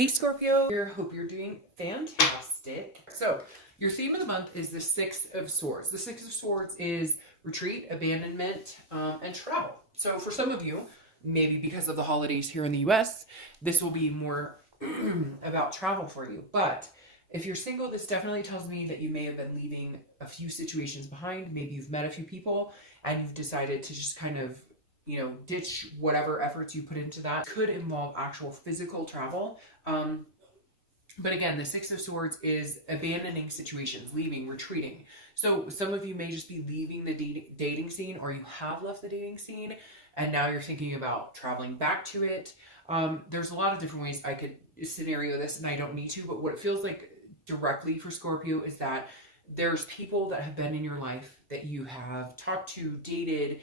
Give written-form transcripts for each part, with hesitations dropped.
Hey Scorpio, hope you're doing fantastic. So your theme of the month is the Six of Swords. The Six of Swords is retreat, abandonment, and travel. So for some of you, maybe because of the holidays here in the US, this will be more about travel for you. But if you're single, this definitely tells me that you may have been leaving a few situations behind. Maybe you've met a few people and you've decided to just kind of ditch whatever efforts you put into that. Could involve actual physical travel. But again, the Six of Swords is abandoning situations, leaving, retreating. So some of you may just be leaving the dating scene, or you have left the dating scene and now you're thinking about traveling back to it. There's a lot of different ways I could scenario this, and I don't need to, but what it feels like directly for Scorpio is that there's people that have been in your life that you have talked to, dated,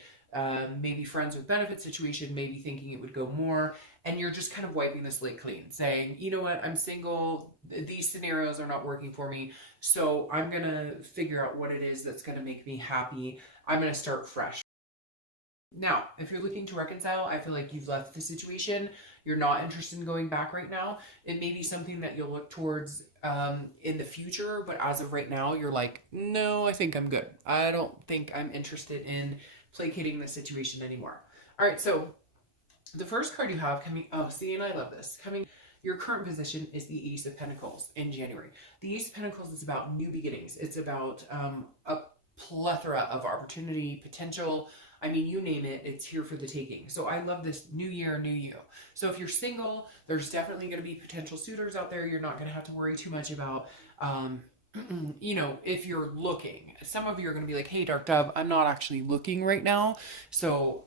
maybe friends with benefit situation, maybe thinking it would go more, and you're just kind of wiping the slate clean, saying, you know what, I'm single, these scenarios are not working for me, so I'm gonna figure out what it is that's gonna make me happy. I'm gonna start fresh. Now, if you're looking to reconcile, I feel like you've left the situation, you're not interested in going back right now. It may be something that you'll look towards in the future, but as of right now, you're like, no, I think I'm good. I don't think I'm interested in placating the situation anymore. All right, so the first card you have coming, oh, see, and I love this, coming, your current position is the Ace of Pentacles in January. The Ace of Pentacles is about new beginnings. It's about a plethora of opportunity, potential. I mean, you name it, it's here for the taking. So I love this new year, new you. So if you're single, there's definitely going to be potential suitors out there. You're not going to have to worry too much about, if you're looking. Some of you are going to be like, hey, Dark Dove, I'm not actually looking right now. So,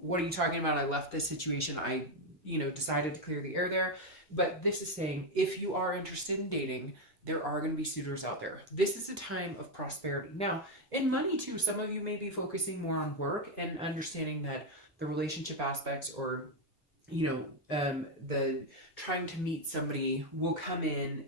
what are you talking about? I left this situation. I, decided to clear the air there. But this is saying, if you are interested in dating, there are going to be suitors out there. This is a time of prosperity. Now, in money too, some of you may be focusing more on work and understanding that the relationship aspects, or, the trying to meet somebody will come in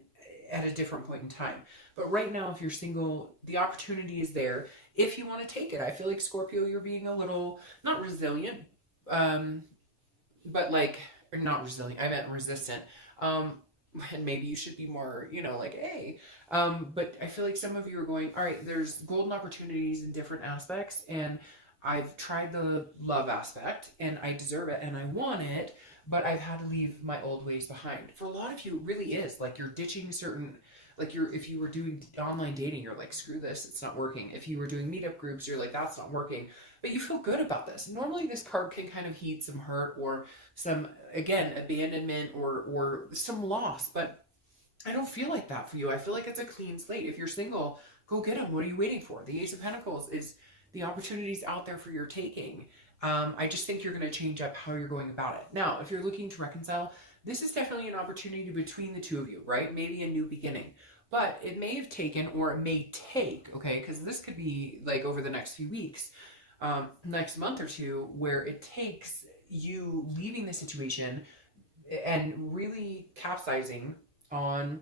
at a different point in time. But right now, if you're single, the opportunity is there if you want to take it. I feel like Scorpio, you're being a little, not resilient, but like, or not resilient, I meant resistant. And maybe you should be more, like, hey. But I feel like some of you are going, all right, there's golden opportunities in different aspects, and I've tried the love aspect, and I deserve it, and I want it, but I've had to leave my old ways behind. For a lot of you, it really is. Like, you're ditching certain, like, if you were doing online dating, you're like, screw this, it's not working. If you were doing meetup groups, you're like, that's not working. But you feel good about this. Normally, this card can kind of heed some hurt or some, again, abandonment or some loss, but I don't feel like that for you. I feel like it's a clean slate. If you're single, go get them. What are you waiting for? The Ace of Pentacles is the opportunities out there for your taking. I just think you're going to change up how you're going about it. Now, if you're looking to reconcile, this is definitely an opportunity between the two of you, right? Maybe a new beginning. But it may have taken, or it may take, okay, because this could be like over the next few weeks, next month or two, where it takes you leaving the situation and really capsizing on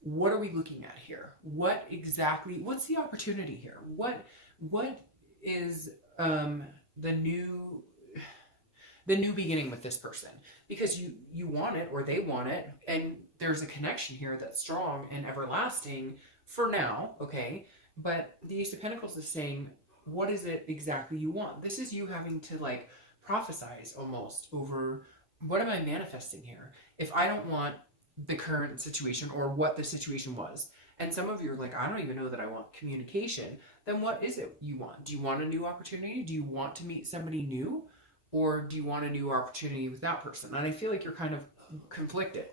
what are we looking at here? What's the opportunity here? What is the new beginning with this person? Because you want it, or they want it, and there's a connection here that's strong and everlasting for now, okay? But the Ace of Pentacles is saying, what is it exactly you want? This is you having to like prophesize almost over, what am I manifesting here? If I don't want the current situation or what the situation was, and some of you are like, I don't even know that I want communication, then what is it you want? Do you want a new opportunity? Do you want to meet somebody new? Or do you want a new opportunity with that person? And I feel like you're kind of conflicted.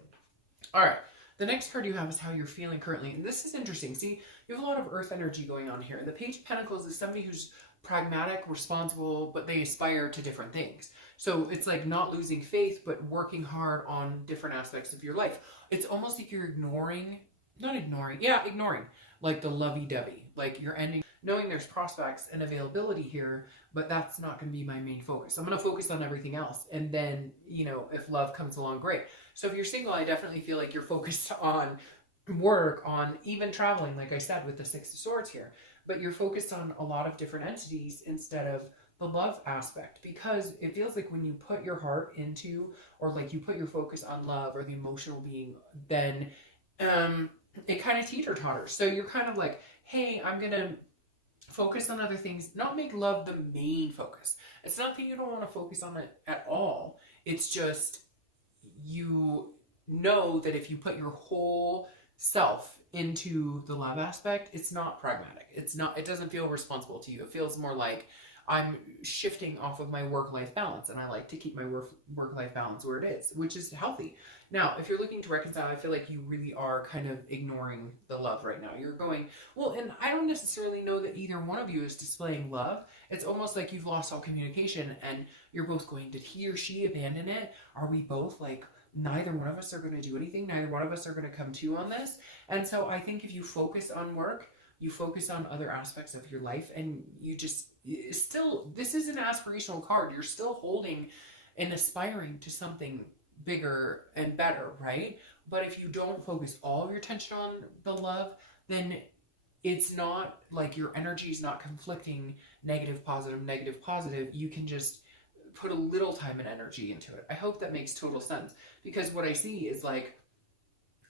All right. The next card you have is how you're feeling currently. And this is interesting. See, you have a lot of earth energy going on here. The Page of Pentacles is somebody who's pragmatic, responsible, but they aspire to different things. So it's like not losing faith, but working hard on different aspects of your life. It's almost like you're ignoring like the lovey-dovey. Like you're ending, knowing there's prospects and availability here, but that's not going to be my main focus. I'm going to focus on everything else. And then, if love comes along, great. So if you're single, I definitely feel like you're focused on work, on even traveling, like I said, with the Six of Swords here. But you're focused on a lot of different entities instead of the love aspect, because it feels like when you put your heart into, or like you put your focus on love or the emotional being, then it kind of teeter-totters. So you're kind of like, hey, I'm gonna focus on other things, not make love the main focus. It's not that you don't want to focus on it at all. It's just you know that if you put your whole self into the love aspect, it's not pragmatic. It doesn't feel responsible to you. It feels more like I'm shifting off of my work-life balance, and I like to keep my work-life balance where it is, which is healthy. Now, if you're looking to reconcile, I feel like you really are kind of ignoring the love right now. You're going, well, and I don't necessarily know that either one of you is displaying love. It's almost like you've lost all communication, and you're both going, did he or she abandon it? Are we both like, neither one of us are going to do anything. Neither one of us are going to come to on this. And so I think if you focus on work, you focus on other aspects of your life, and you just still, this is an aspirational card. You're still holding and aspiring to something bigger and better, right? But if you don't focus all of your attention on the love, then it's not like your energy is not conflicting negative, positive, negative, positive. You can just put a little time and energy into it. I hope that makes total sense, because what I see is like,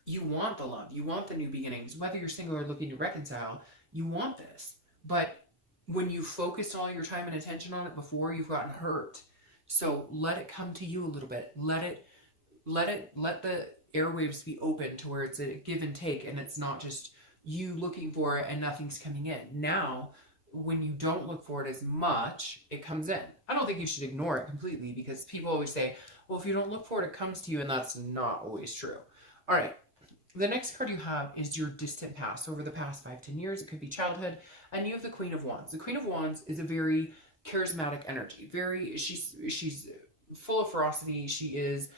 you want the love, you want the new beginnings, whether you're single or looking to reconcile, you want this. But when you focused all your time and attention on it before, you've gotten hurt. So let it come to you a little bit. Let the airwaves be open to where it's a give and take, and it's not just you looking for it and nothing's coming in. Now, when you don't look for it as much, it comes in. I don't think you should ignore it completely, because people always say, well, if you don't look for it, it comes to you, and that's not always true. All right. The next card you have is your distant past. Over the past 5-10 years, it could be childhood, and you have the Queen of Wands. The Queen of Wands is a very charismatic energy. She's full of ferocity. She is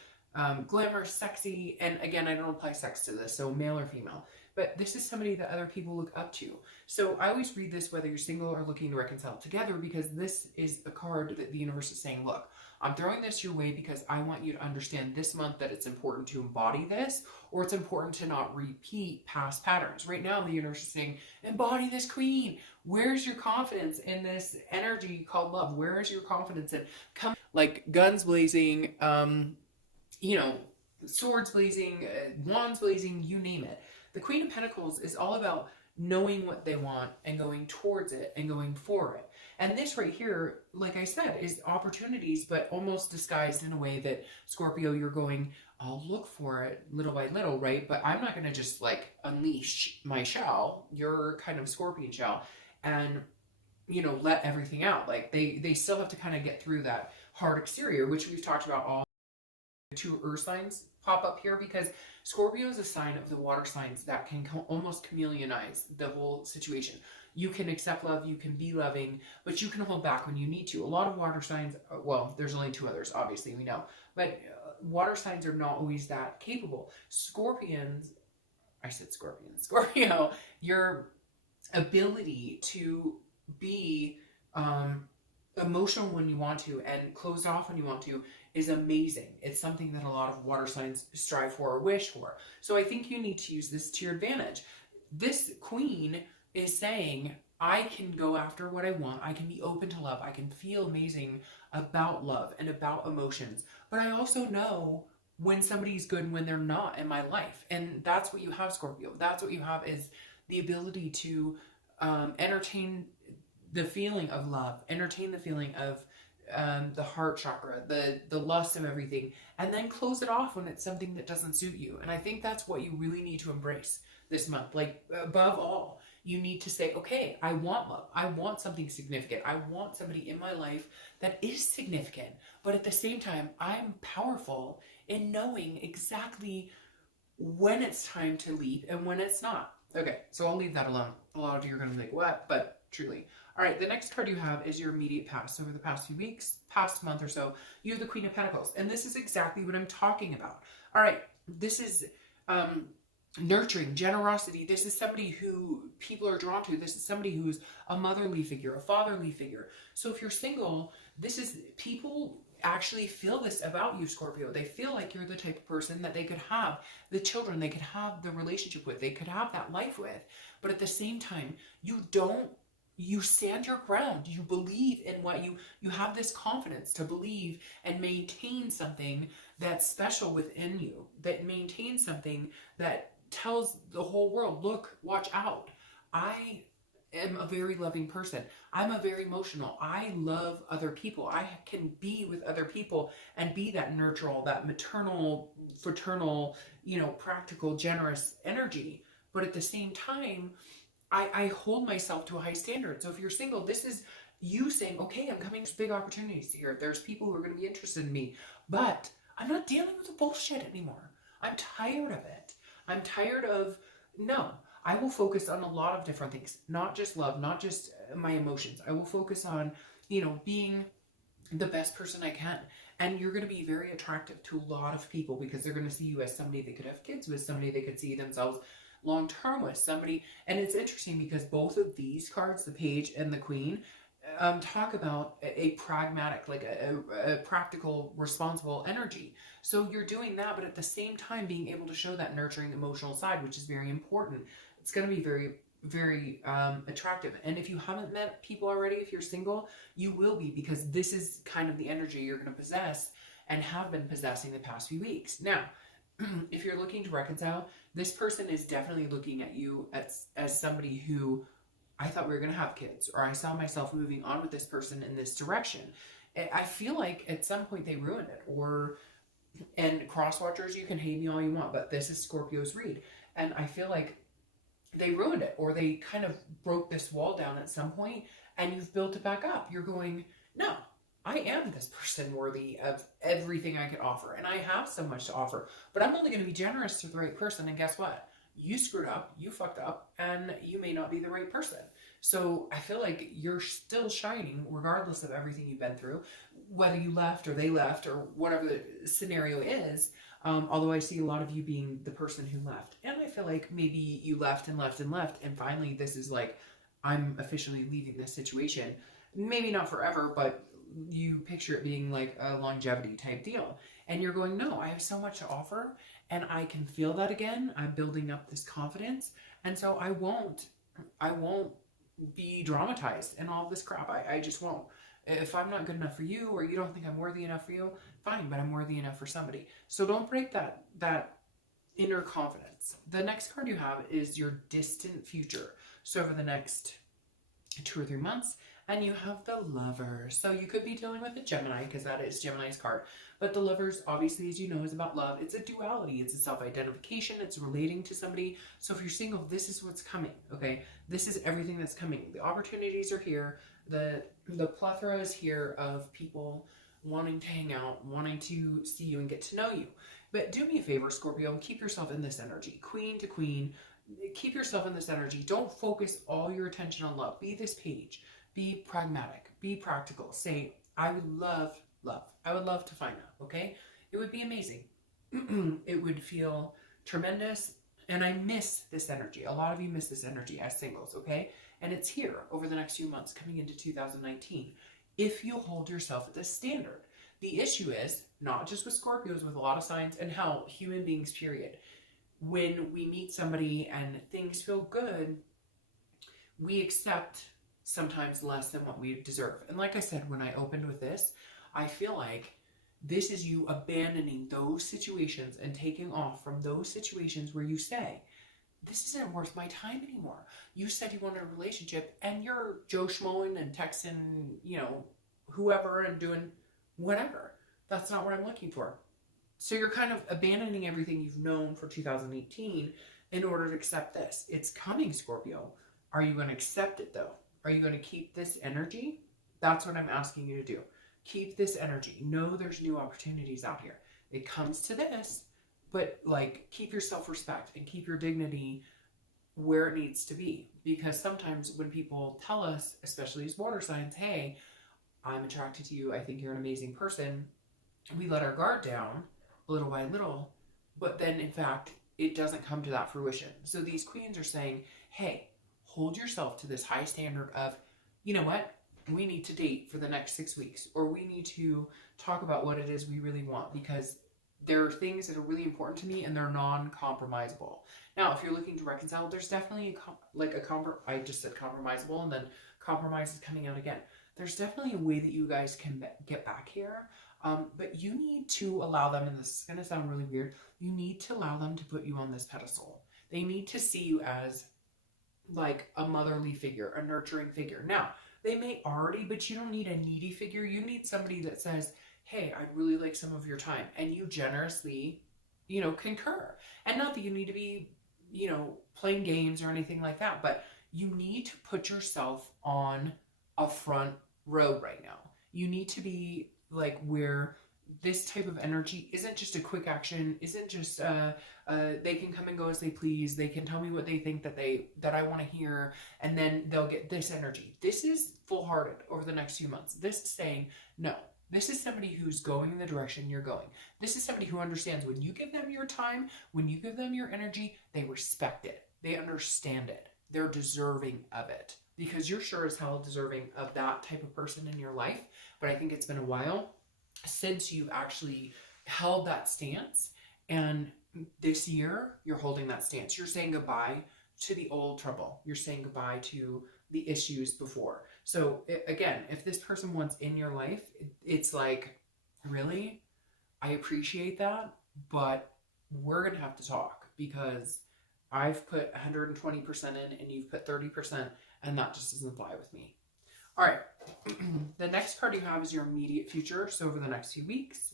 glamorous, sexy, and again, I don't apply sex to this, so male or female. But this is somebody that other people look up to. So I always read this whether you're single or looking to reconcile together, because this is a card that the universe is saying, look, I'm throwing this your way because I want you to understand this month that it's important to embody this, or it's important to not repeat past patterns. Right now, the universe is saying, embody this queen. Where's your confidence in this energy called love? Where is your confidence in come like guns blazing, swords blazing, wands blazing, you name it. The Queen of Pentacles is all about knowing what they want and going towards it and going for it. And this right here, like I said, is opportunities, but almost disguised in a way that, Scorpio, you're going, I'll look for it little by little, right? But I'm not going to just like unleash my shell, your kind of scorpion shell, and, let everything out. Like they still have to kind of get through that hard exterior, which we've talked about all. 2 earth signs pop up here, because Scorpio is a sign of the water signs that can almost chameleonize the whole situation. You can accept love, you can be loving, but you can hold back when you need to. A lot of water signs, well, there's only 2 others, obviously, we know, but water signs are not always that capable. Scorpio, your ability to be emotional when you want to and closed off when you want to is amazing. It's something that a lot of water signs strive for or wish for. So I think you need to use this to your advantage. This queen is saying, I can go after what I want. I can be open to love. I can feel amazing about love and about emotions. But I also know when somebody's good and when they're not in my life. And that's what you have, Scorpio. That's what you have, is the ability to entertain the feeling of love, entertain the feeling of the heart chakra, the lust of everything, and then close it off when it's something that doesn't suit you. And I think that's what you really need to embrace this month. Like, above all, you need to say, okay, I want love. I want something significant. I want somebody in my life that is significant. But at the same time, I'm powerful in knowing exactly when it's time to leap and when it's not. Okay, so I'll leave that alone. A lot of you are going to be like, what? But truly. All right, the next card you have is your immediate past. Over the past few weeks, past month or so, you have the Queen of Pentacles. And this is exactly what I'm talking about. All right, this is nurturing, generosity. This is somebody who people are drawn to. This is somebody who's a motherly figure, a fatherly figure. So if you're single, this is, people actually feel this about you, Scorpio. They feel like you're the type of person that they could have the children, they could have the relationship with, they could have that life with. But at the same time, you don't you stand your ground. You believe in what you have this confidence to believe and maintain something that's special within you, that maintains something that tells the whole world, look, watch out. I am a very loving person. I'm a very emotional. I love other people. I can be with other people and be that nurtural, that maternal, fraternal, practical, generous energy. But at the same time, I hold myself to a high standard. So if you're single, this is you saying, okay, I'm coming. There's big opportunities here. There's people who are going to be interested in me, but I'm not dealing with the bullshit anymore. I'm tired of it. I'm tired of, no, I will focus on a lot of different things, not just love, not just my emotions. I will focus on, being the best person I can. And you're going to be very attractive to a lot of people because they're going to see you as somebody they could have kids with, somebody they could see themselves long term with, somebody. And it's interesting because both of these cards, the Page and the Queen, talk about a pragmatic, like a practical, responsible energy. So you're doing that, but at the same time being able to show that nurturing emotional side, which is very important. It's going to be very, very attractive. And if you haven't met people already, if you're single, you will be, because this is kind of the energy you're going to possess and have been possessing the past few weeks. Now, if you're looking to reconcile, this person is definitely looking at you as somebody who, I thought we were going to have kids, or I saw myself moving on with this person in this direction. I feel like at some point they ruined it, and cross watchers, you can hate me all you want, but this is Scorpio's read. And I feel like they ruined it, or they kind of broke this wall down at some point, and you've built it back up. You're going, no, I am this person worthy of everything I could offer, and I have so much to offer, but I'm only going to be generous to the right person. And guess what? You screwed up, you fucked up, and you may not be the right person. So I feel like you're still shining regardless of everything you've been through, whether you left or they left or whatever the scenario is. Although I see a lot of you being the person who left. And I feel like maybe you left and left and left, and finally this is like, I'm officially leaving this situation. Maybe not forever, but you picture it being like a longevity type deal. And you're going, no, I have so much to offer, and I can feel that again. I'm building up this confidence. And so I won't be dramatized and all this crap. I just won't. If I'm not good enough for you, or you don't think I'm worthy enough for you, fine, but I'm worthy enough for somebody. So don't break that inner confidence. The next card you have is your distant future. So over the next 2 or 3 months, and you have the Lover. So you could be dealing with a Gemini, because that is Gemini's card. But the Lovers, obviously, as you know, is about love. It's a duality. It's a self-identification. It's relating to somebody. So if you're single, this is what's coming, okay? This is everything that's coming. The opportunities are here. The plethora is here of people wanting to hang out, wanting to see you and get to know you. But do me a favor, Scorpio, and keep yourself in this energy. Queen to Queen, keep yourself in this energy. Don't focus all your attention on love. Be this Page. Be pragmatic. Be practical. Say, I would love love. I would love to find out, okay? It would be amazing. It would feel tremendous. And I miss this energy. A lot of you miss this energy as singles, okay? And it's here over the next few months coming into 2019. If you hold yourself at this standard. The issue is, not just with Scorpios, with a lot of signs, and hell, human beings, period. When we meet somebody and things feel good, we accept sometimes less than what we deserve. And like I said, when I opened with this, I feel like this is you abandoning those situations and taking off from those situations where you say, this isn't worth my time anymore. You said you wanted a relationship, and you're Joe Schmoing and texting, whoever, and doing whatever. That's not what I'm looking for. So you're kind of abandoning everything you've known for 2018 in order to accept this. It's coming, Scorpio. Are you going to accept it, though? Are you going to keep this energy? That's what I'm asking you to do. Keep this energy. Know there's new opportunities out here. It comes to this, but keep your self-respect and keep your dignity where it needs to be. Because sometimes when people tell us, especially as water signs, hey, I'm attracted to you, I think you're an amazing person, we let our guard down little by little, but then in fact, it doesn't come to that fruition. So these queens are saying, hey, hold yourself to this high standard of, you know what? We need to date for the next 6 weeks, or we need to talk about what it is we really want, because there are things that are really important to me and they're non-compromisable. Now, if you're looking to reconcile, there's definitely I just said compromisable and then compromise is coming out again. There's definitely a way that you guys can get back here. But you need to allow them, and this is going to sound really weird, you need to allow them to put you on this pedestal. They need to see you as like a motherly figure, a nurturing figure. Now, they may already, but you don't need a needy figure. You need somebody that says, hey, I'd really like some of your time. And you generously, concur. And not that you need to be, playing games or anything like that, but you need to put yourself on a front row right now. You need to be like where this type of energy isn't just a quick action, isn't just they can come and go as they please, they can tell me what they think that I want to hear, and then they'll get this energy. This is full-hearted over the next few months. This is saying, no, this is somebody who's going in the direction you're going. This is somebody who understands when you give them your time, when you give them your energy, they respect it. They understand it. They're deserving of it, because you're sure as hell deserving of that type of person in your life. But I think it's been a while since you've actually held that stance, and this year you're holding that stance. You're saying goodbye to the old trouble. You're saying goodbye to the issues before. So again, if this person wants in your life, it's like, really, I appreciate that, but we're gonna have to talk, because I've put 120% in and you've put 30%, and that just doesn't fly with me. All right, the next card you have is your immediate future. So over the next few weeks,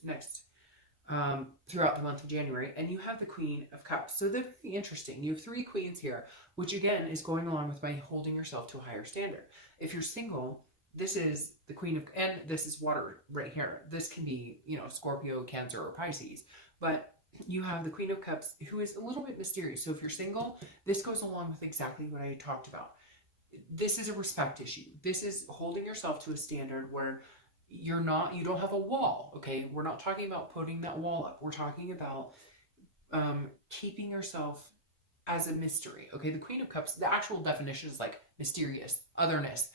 throughout the month of January, and you have the Queen of Cups. So they're very interesting. You have 3 queens here, which again is going along with by holding yourself to a higher standard. If you're single, this is the Queen of, and this is water right here. This can be, Scorpio, Cancer, or Pisces, but you have the Queen of Cups, who is a little bit mysterious. So if you're single, this goes along with exactly what I talked about. This is a respect issue. This is holding yourself to a standard where you don't have a wall, okay? We're not talking about putting that wall up. We're talking about keeping yourself as a mystery, okay? The Queen of Cups, the actual definition is like mysterious, otherness,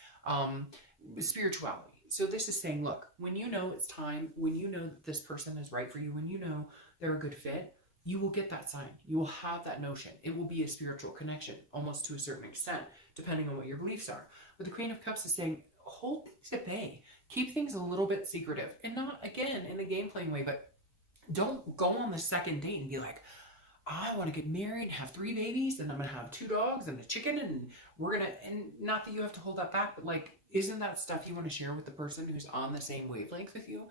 spirituality. So this is saying, look, when you know it's time, when you know that this person is right for you, when you know they're a good fit, you will get that sign. You will have that notion. It will be a spiritual connection, almost to a certain extent, depending on what your beliefs are. But the Queen of Cups is saying, hold things at bay. Keep things a little bit secretive. And not, again, in a game-playing way, but don't go on the second date and be like, I want to get married and have 3 babies, and I'm going to have 2 dogs and a chicken, and and not that you have to hold that back, but like, isn't that stuff you want to share with the person who's on the same wavelength with you?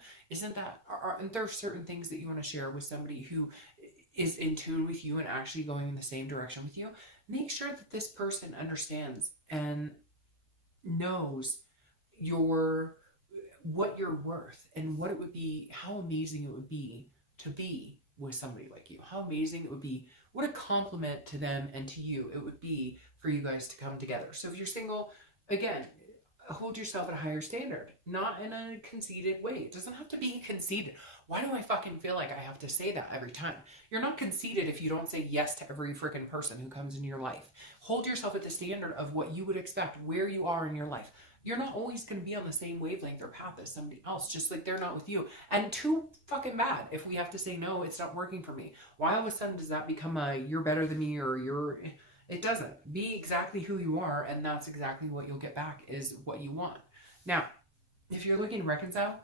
Aren't there certain things that you want to share with somebody who is in tune with you and actually going in the same direction with you? Make sure that this person understands and knows what you're worth, and what it would be, how amazing it would be to be with somebody like you. How amazing it would be, what a compliment to them and to you it would be for you guys to come together. So if you're single, again, hold yourself at a higher standard, not in a conceited way. It doesn't have to be conceited. Why do I fucking feel like I have to say that every time? You're not conceited if you don't say yes to every freaking person who comes into your life. Hold yourself at the standard of what you would expect, where you are in your life. You're not always going to be on the same wavelength or path as somebody else, just like they're not with you. And too fucking bad if we have to say, no, it's not working for me. Why all of a sudden does that become a, you're better than me, or it doesn't. Be exactly who you are, and that's exactly what you'll get back, is what you want. Now, if you're looking to reconcile,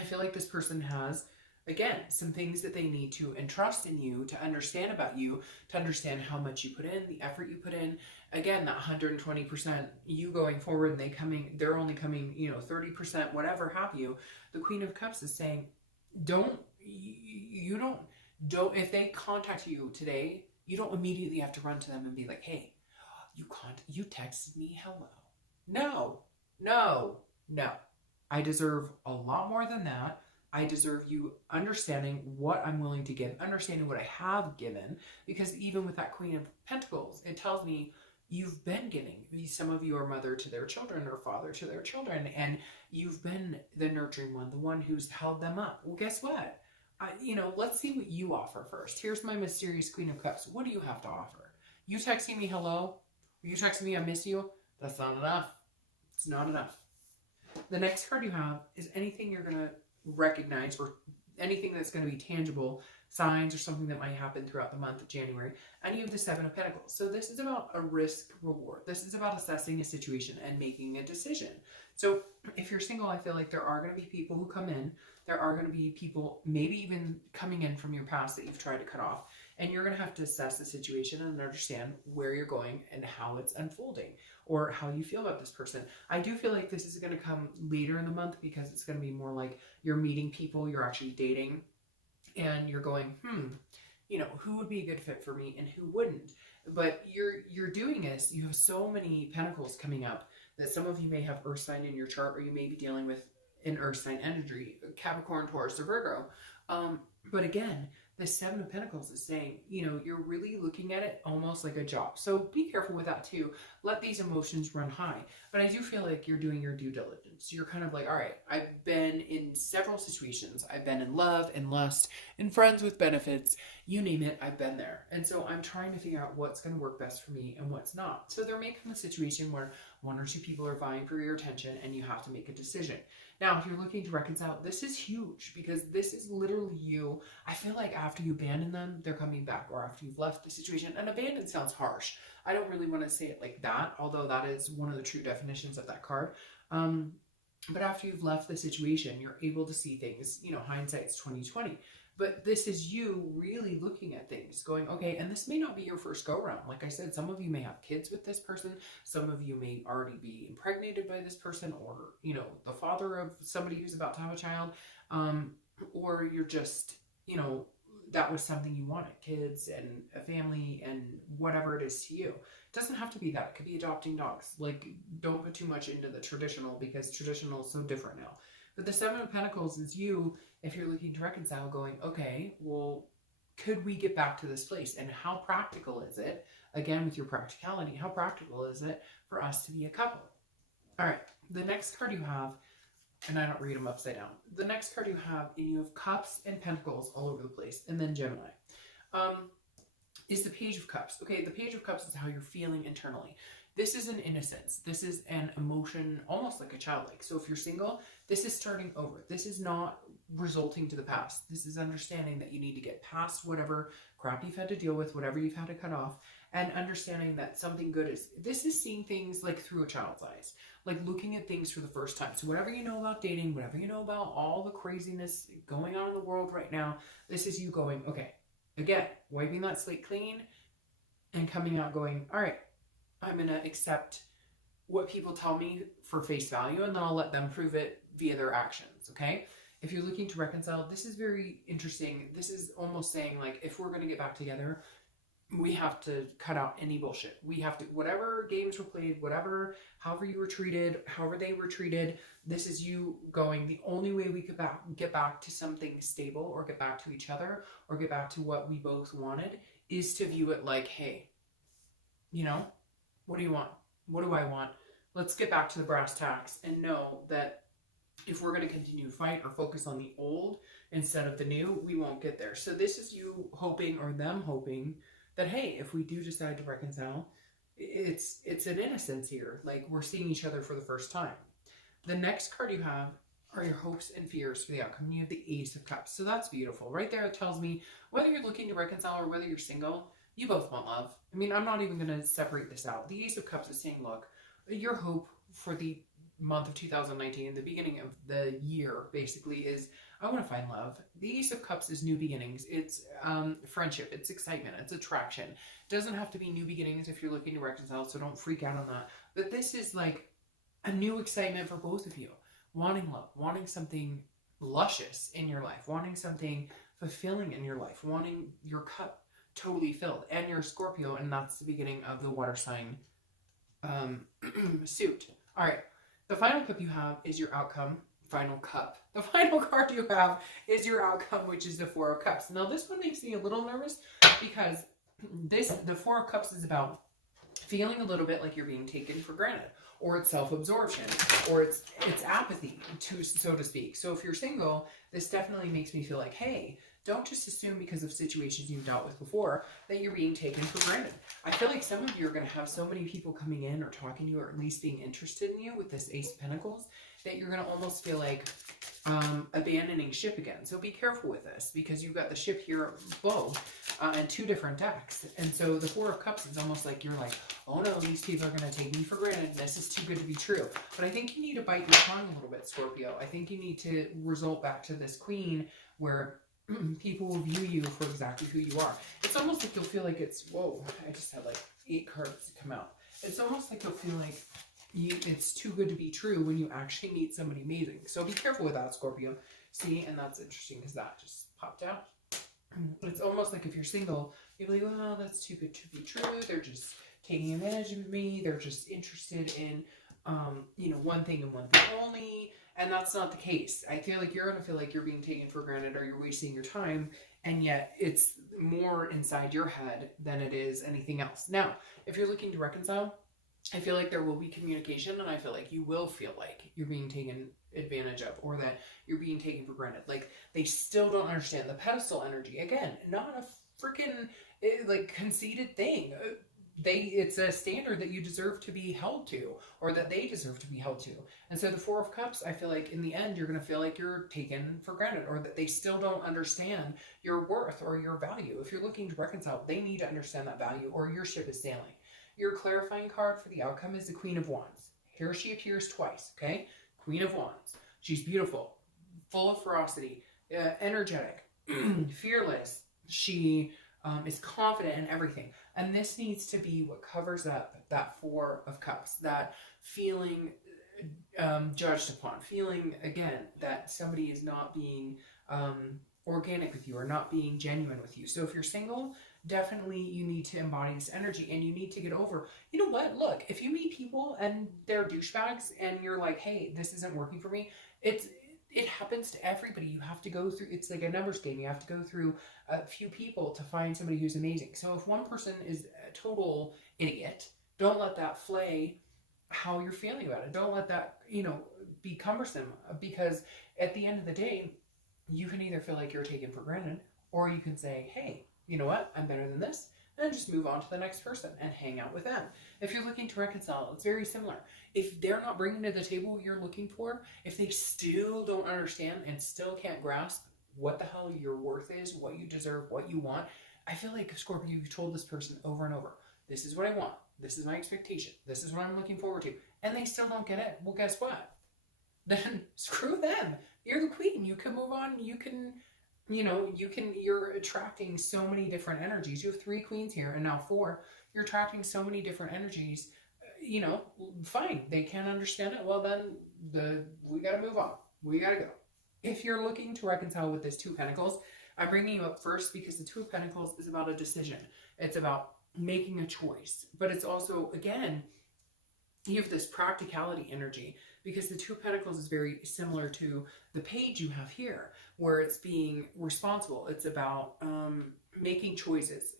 I feel like this person has, again, some things that they need to entrust in you, to understand about you, to understand how much you put in, the effort you put in. Again, that 120%, you going forward, and they're only coming, 30%, whatever have you. The Queen of Cups is saying, if they contact you today, you don't immediately have to run to them and be like, hey, you texted me hello. No. I deserve a lot more than that. I deserve you understanding what I'm willing to give, understanding what I have given, because even with that Queen of Pentacles, it tells me you've been giving. Some of you are mother to their children or father to their children, and you've been the nurturing one, the one who's held them up. Well, guess what? Let's see what you offer first. Here's my mysterious Queen of Cups. What do you have to offer? You texting me hello? You texting me I miss you? That's not enough. It's not enough. The next card you have is anything you're going to recognize, or anything that's going to be tangible signs or something that might happen throughout the month of January. And you have the Seven of Pentacles. So this is about a risk reward. This is about assessing a situation and making a decision. So if you're single, I feel like there are going to be people who come in. There are going to be people maybe even coming in from your past that you've tried to cut off. And you're going to have to assess the situation and understand where you're going and how it's unfolding or how you feel about this person. I do feel like this is going to come later in the month because it's going to be more like you're meeting people, you're actually dating, and you're going, you know, who would be a good fit for me and who wouldn't? But you're doing this. You have so many pentacles coming up that some of you may have earth sign in your chart, or you may be dealing with an earth sign energy, Capricorn, Taurus, or Virgo. But again, the Seven of Pentacles is saying, you know, you're really looking at it almost like a job. So be careful with that too. Let these emotions run high. But I do feel like you're doing your due diligence. You're kind of like, all right, I've been in several situations. I've been in love and lust and friends with benefits. You name it, I've been there. And so I'm trying to figure out what's going to work best for me and what's not. So there may come a situation where one or two people are vying for your attention and you have to make a decision. Now, if you're looking to reconcile, this is huge because this is literally you. I feel like after you abandon them, they're coming back, or after you've left the situation. And abandon sounds harsh. I don't really want to say it like that, although that is one of the true definitions of that card. But after you've left the situation, you're able to see things, you know, hindsight's 20/20. But this is you really looking at things going, okay, and this may not be your first go around. Like I said, some of you may have kids with this person. Some of you may already be impregnated by this person, or, you know, the father of somebody who's about to have a child. Or you're just, you know, that was something you wanted, kids and a family and whatever it is to you. It doesn't have to be that. It could be adopting dogs. Like, don't put too much into the traditional because traditional is so different now. But the Seven of Pentacles is you, if you're looking to reconcile, going, okay, well, could we get back to this place? And how practical is it, again, with your practicality, how practical is it for us to be a couple? All right, the next card you have, and I don't read them upside down. The next card you have, and you have Cups and Pentacles all over the place, and then Gemini, is the Page of Cups. Okay, the Page of Cups is how you're feeling internally. This is an innocence. This is an emotion, almost like a childlike. So if you're single, this is starting over. This is not resulting to the past. This is understanding that you need to get past whatever crap you've had to deal with, whatever you've had to cut off, and understanding that something good is, this is seeing things like through a child's eyes, like looking at things for the first time. So whatever you know about dating, whatever you know about all the craziness going on in the world right now, this is you going, okay, again, wiping that slate clean and coming out going, all right, I'm going to accept what people tell me for face value, and then I'll let them prove it via their actions, okay? If you're looking to reconcile, this is very interesting. This is almost saying, like, if we're going to get back together, we have to cut out any bullshit. We have to, whatever games were played, whatever, however you were treated, however they were treated, this is you going, the only way we could get back to something stable, or get back to each other, or get back to what we both wanted, is to view it like, hey, you know, what do you want? What do I want? Let's get back to the brass tacks and know that if we're going to continue to fight or focus on the old instead of the new, we won't get there. So this is you hoping, or them hoping, that, hey, if we do decide to reconcile, it's an innocence here. Like, we're seeing each other for the first time. The next card you have are your hopes and fears for the outcome. You have the Ace of Cups. So that's beautiful. Right there, it tells me whether you're looking to reconcile or whether you're single, you both want love. I mean, I'm not even going to separate this out. The Ace of Cups is saying, look, your hope for the month of 2019, the beginning of the year, basically, is I want to find love. The Ace of Cups is new beginnings. It's friendship. It's excitement. It's attraction. It doesn't have to be new beginnings if you're looking to reconcile, so don't freak out on that. But this is like a new excitement for both of you. Wanting love, wanting something luscious in your life, wanting something fulfilling in your life, wanting your cup totally filled. And you're a Scorpio, and that's the beginning of the water sign suit. All right. The final cup you have is your outcome. Final cup. The final card you have is your outcome, which is the Four of Cups. Now, this one makes me a little nervous because the Four of Cups is about feeling a little bit like you're being taken for granted, or it's self-absorption, or it's apathy, so to speak. So if you're single, this definitely makes me feel like, hey, don't just assume because of situations you've dealt with before that you're being taken for granted. I feel like some of you are going to have so many people coming in or talking to you, or at least being interested in you with this Ace of Pentacles. that you're going to almost feel like abandoning ship again. So be careful with this, because you've got the ship here below and 2 different decks. And so the 4 of Cups is almost like you're like, oh no, these people are going to take me for granted. This is too good to be true. But I think you need to bite your tongue a little bit, Scorpio. I think you need to result back to this Queen where people will view you for exactly who you are. It's almost like you'll feel like it's, whoa, I just had like 8 cards come out. It's almost like you'll feel like it's too good to be true when you actually meet somebody amazing. So be careful with that, Scorpio. See, and that's interesting because that just popped out. It's almost like if you're single, you'll be like, well, that's too good to be true. They're just taking advantage of me. They're just interested in, you know, one thing and one thing only. And that's not the case. I feel like you're going to feel like you're being taken for granted or you're wasting your time. And yet it's more inside your head than it is anything else. Now, if you're looking to reconcile, I feel like there will be communication, and I feel like you will feel like you're being taken advantage of, or that you're being taken for granted. Like, they still don't understand the pedestal energy. Again, not a freaking like conceited thing. It's a standard that you deserve to be held to, or that they deserve to be held to. And so the 4 of Cups, I feel like in the end, you're going to feel like you're taken for granted, or that they still don't understand your worth or your value. If you're looking to reconcile, they need to understand that value, or your ship is sailing. Your clarifying card for the outcome is the Queen of Wands. Here she appears twice, okay? Queen of Wands. She's beautiful, full of ferocity, energetic, fearless. She is confident in everything. And this needs to be what covers up that 4 of Cups, that feeling judged upon, feeling, again, that somebody is not being organic with you or not being genuine with you. So if you're single, definitely you need to embody this energy, and you need to get over, you know what, look, if you meet people and they're douchebags and you're like, hey, this isn't working for me, it happens to everybody. You have to go through, it's like a numbers game. You have to go through a few people to find somebody who's amazing. So if one person is a total idiot, don't let that flay how you're feeling about it. Don't let that, you know, be cumbersome, because at the end of the day, you can either feel like you're taken for granted, or you can say, hey, you know what, I'm better than this, and just move on to the next person and hang out with them. If you're looking to reconcile, it's very similar. If they're not bringing to the table what you're looking for, if they still don't understand and still can't grasp what the hell your worth is, what you deserve, what you want, I feel like, Scorpio, you've told this person over and over, this is what I want, this is my expectation, this is what I'm looking forward to, and they still don't get it. Well, guess what? Then screw them. You're the Queen. You can move on. You can, you know, you're attracting so many different energies. You have 3 queens here and now 4. You're attracting so many different energies. You know, fine. They can't understand it. Well, then we got to move on. We got to go. If you're looking to reconcile with this 2 of Pentacles, I'm bringing you up first because the 2 of Pentacles is about a decision. It's about making a choice. But it's also, again, you have this practicality energy, because the 2 of Pentacles is very similar to the page you have here, where it's being responsible. It's about making choices.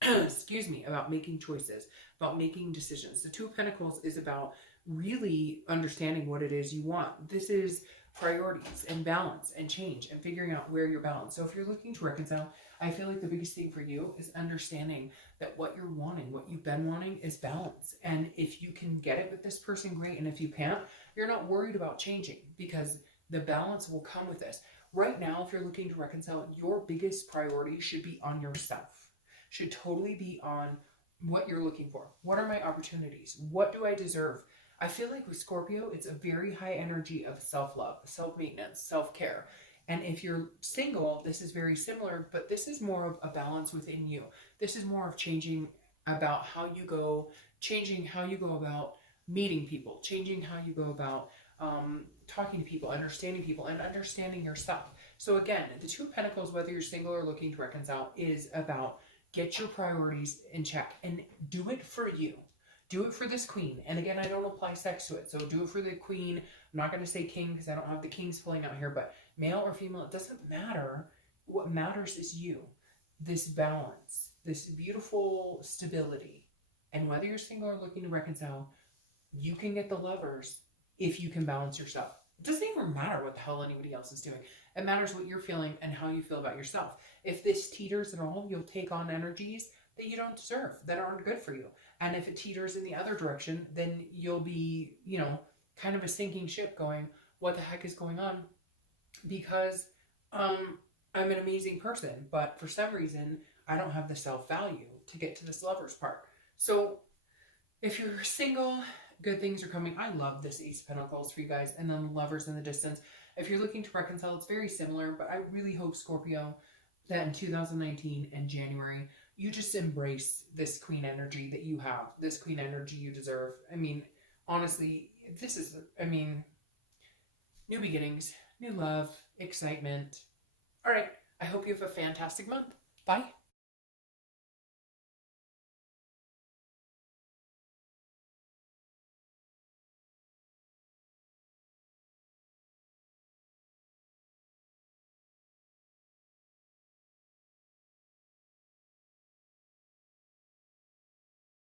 Excuse me, about making choices, about making decisions. The 2 of Pentacles is about really understanding what it is you want. This is priorities and balance and change and figuring out where you're balanced. So if you're looking to reconcile, I feel like the biggest thing for you is understanding that what you're wanting, what you've been wanting, is balance. And if you can get it with this person, great. And if you can't, you're not worried about changing, because the balance will come with this. Right now, if you're looking to reconcile, your biggest priority should be on yourself. Should totally be on what you're looking for. What are my opportunities? What do I deserve? I feel like with Scorpio, it's a very high energy of self-love, self-maintenance, self-care. And if you're single, this is very similar, but this is more of a balance within you. This is more of changing about how you go, changing how you go about meeting people, changing how you go about talking to people, understanding people, and understanding yourself. So again, the 2 of Pentacles, whether you're single or looking to reconcile, is about get your priorities in check and do it for you. Do it for this Queen. And again, I don't apply sex to it. So do it for the Queen. I'm not going to say king because I don't have the kings pulling out here, but male or female, it doesn't matter. What matters is you. This balance, this beautiful stability. And whether you're single or looking to reconcile, you can get the Lovers if you can balance yourself. It doesn't even matter what the hell anybody else is doing. It matters what you're feeling and how you feel about yourself. If this teeters at all, you'll take on energies that you don't deserve, that aren't good for you. And if it teeters in the other direction, then you'll be, you know, kind of a sinking ship going, what the heck is going on, because I'm an amazing person, but for some reason I don't have the self-value to get to this Lovers part. So if you're single, good things are coming. I love this Ace of Pentacles for you guys, and then Lovers in the distance. If you're looking to reconcile, it's very similar, but I really hope, Scorpio, that in 2019 and January, you just embrace this queen energy that you have, this queen energy you deserve. I mean, honestly, this is, I mean, new beginnings, new love, excitement. All right. I hope you have a fantastic month. Bye.